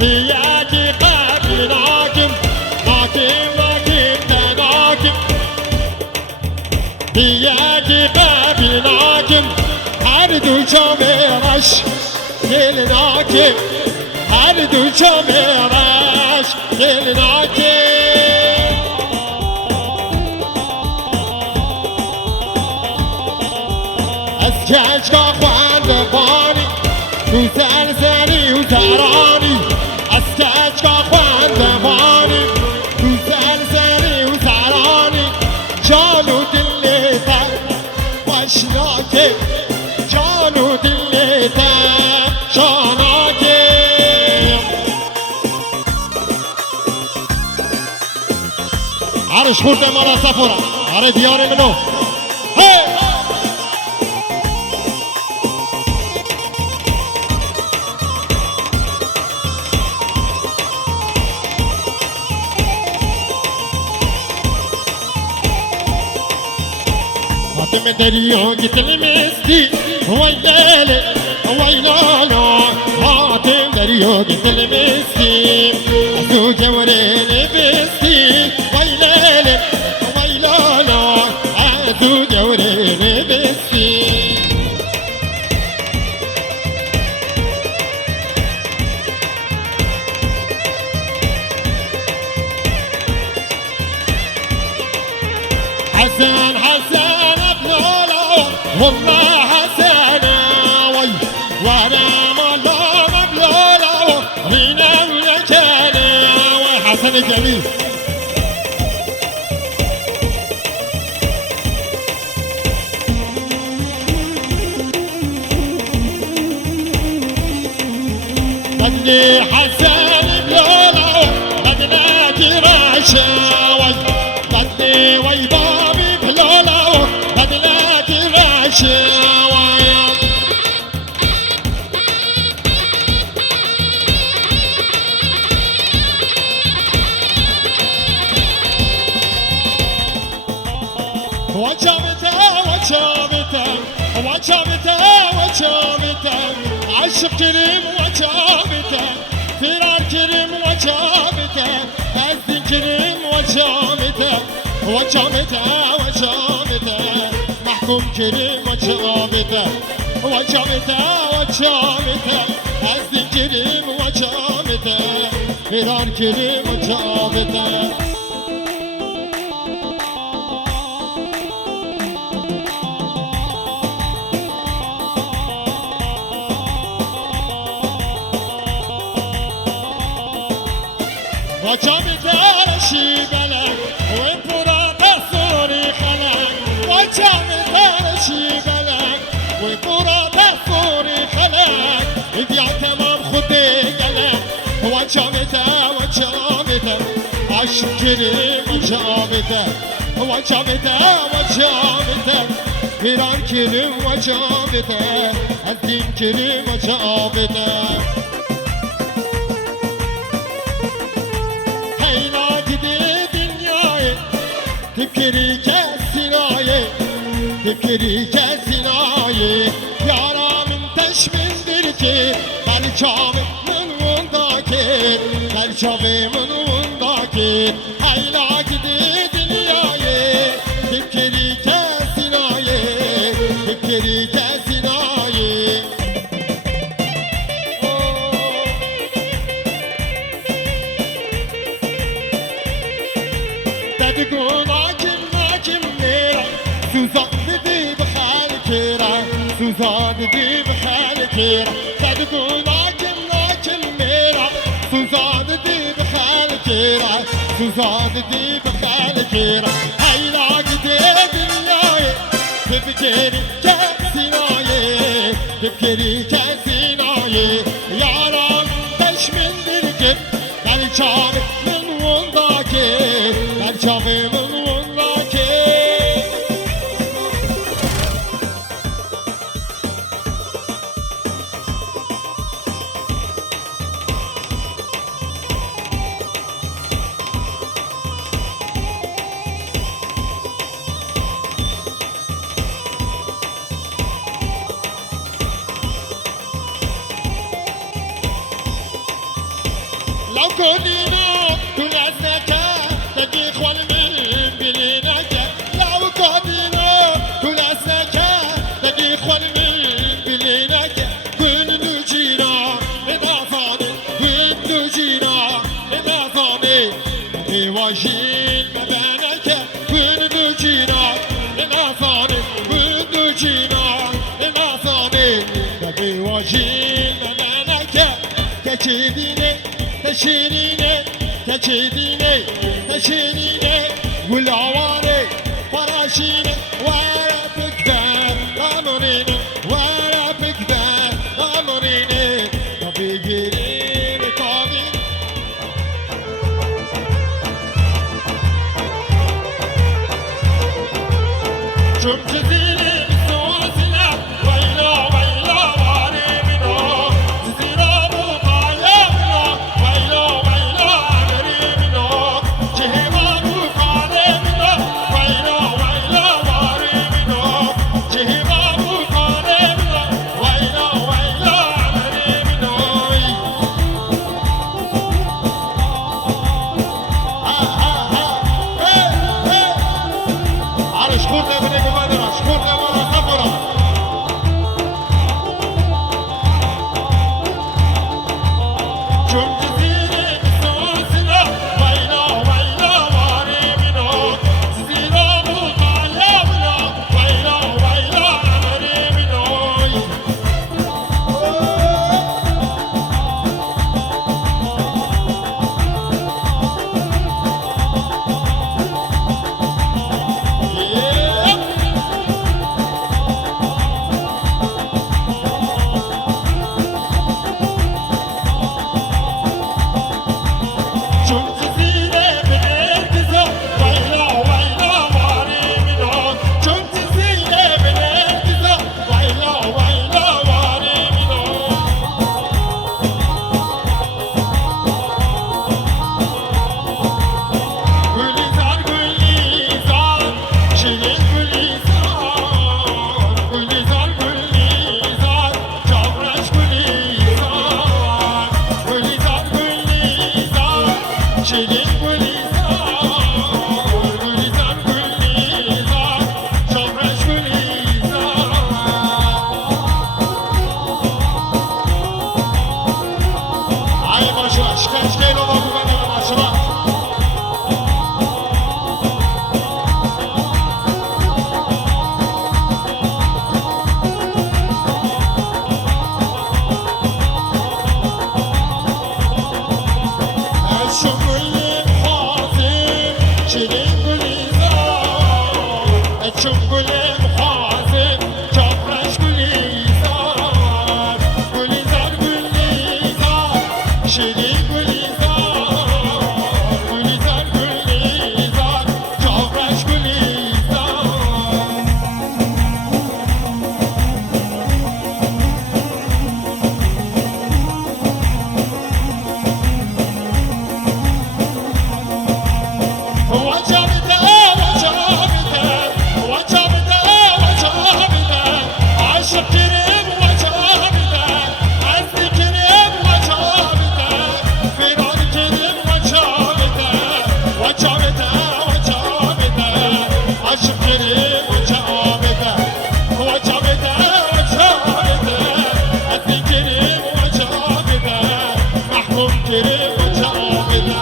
هياكي قبل ناكم ناكم ناكم تناكم هياكي قبل ناكم هردو شامرش كل ناكم هردو شامرش كل ناكم كشكا خوان بانی تو زرزری و زرانی از کشکا خوان بانی تو زرزری و زرانی جان و دل تر وشناکه جان و دل تر شاناکه عرش خورده مالا سفورا عره دیار منو من دريو قلت المسكين ويلالي ويلالو هاتم دريو قلت المسكين أسوق وريني بسكين ويلالي ويلالو أسوق وريني بسكين حسن حسن والله حسنا وي وانا والله مبلوله رينا ويكانا وي حسن الجميل بدي حسن بلوله بدنا كراشا وي بدي وي بابي بلوله بدنا شوايا وجابته وجابته وجابته وجابته عشق كريم وجابته فرار كريم وجابته أذن كريم وجابته وجابته وجابته محكوم كريم وجابته وجابته وجابته أذن كريم وجابته فرار كريم وجابته وجابته رشيبله وانفراد الصوري خلق وجابته رشيبله وانفراد الصوري خلق إذ تمام خدي قلق وجابته وجابته عشق كريم وجابته وجابته وجابته فرار كريم وجابته الدين كريم وجابته تبكري كالسناية تبكري كالسناية يارا من تشمن دركي خلشاب من ونداكي خلشاب من ونداكي هيلا كدي دنياية تبكري كالسناية تبكري كالسناية تدقون سوزان دي بخالكيرا سوزان دي بخالكيرا صدقوا ناكم ميرا سوزان دي بخالكيرا سوزان دي بخالكيرا هيلا قدي دنياي تبكيري كاسيناي تبكيري كاسيناي يا رب تشمن دركب بالشام من ونداكي بالشام من ونداكي لو كودينا تنسك تجي خول من بلينك لو كودينا تنسك تجي خول من بلينك كن نجينا نظامي كن نجينا نظامي في وجين مبانك كن نجينا نظامي كن نجينا نظامي في وجين مبانك تشيديني تشيريني تشيديني تشيريني والعواري فراشيني ولا بكبر أمريني ولا بكبر أمريني طبي جريني طبي شوف جزيري بسوسنا ويلا ويلا واري منو جزيرة بوقايا منو ويلا ويلا عمري منو جهيما بوقايا منو ويلا ويلا واري منو جهيما بوقايا منو ويلا ويلا عمري منو على شكورنا بنيكو بدرة شكورنا مرة صفرة شوف جزيرة بسوسنا ويلا ويلا واري منو جزيرة بوقايا منو ويلا ويلا عمري منو شوف جزيرة بالانتزاع ويلا ويلا واري منو شوف جزيرة بالانتزاع ويلا ويلا واري منو Gülizar Gülizar şirin Gülizar Gülizar Gülizar çavraş Gülizar Gülizar Gülizar şirin Gülizar Gülizar Gülizar çavraş Gülizar Ay başla şikaç ola bu bana başla الشمل محاسن شيرين Gülizar الشمل محاسن çapraş Gülizar Gülizar Gülizar şirin Gülizar Gülizar Gülizar çapraş Gülizar وجبته وجبته وجبته وجبته عاشق كريم وجبته عز كريم وجبته فرعون كريم وجبته وجبته وجبته عاشق كريم وجبته وجبته وجبته عز كريم وجبته محمود كريم وجبته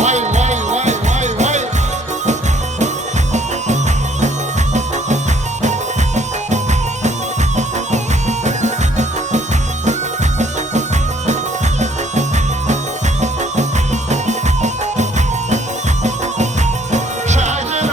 Vay vay vay vay vay. Şahin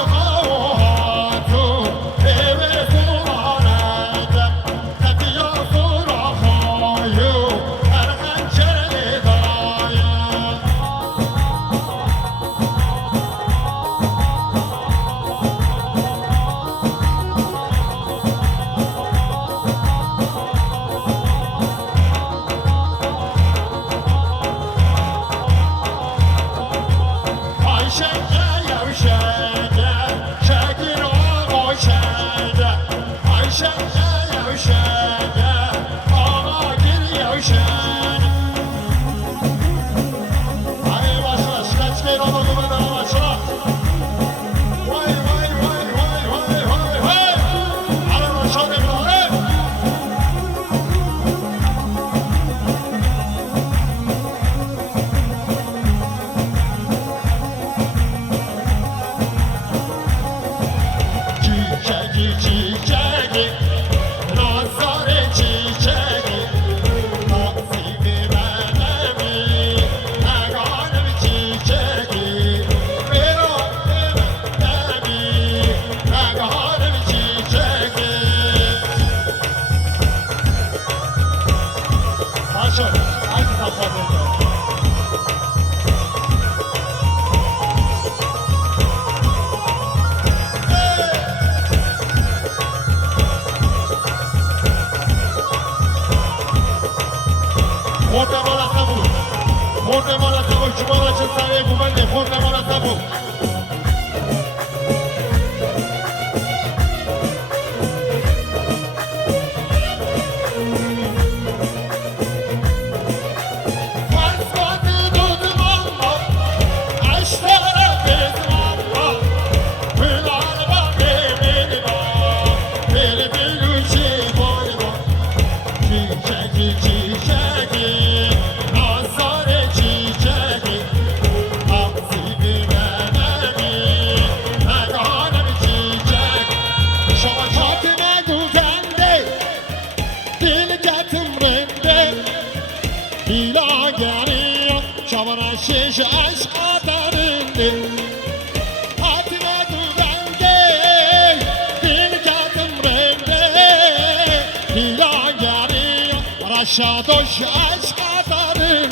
شادوش عشق داریم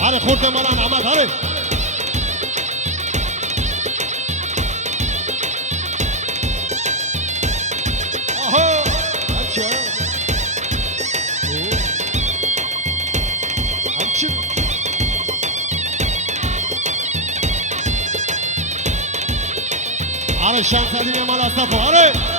هره خورده مالا محمد هره آها همچه همچه هره شمس دیگه مالا صفو هره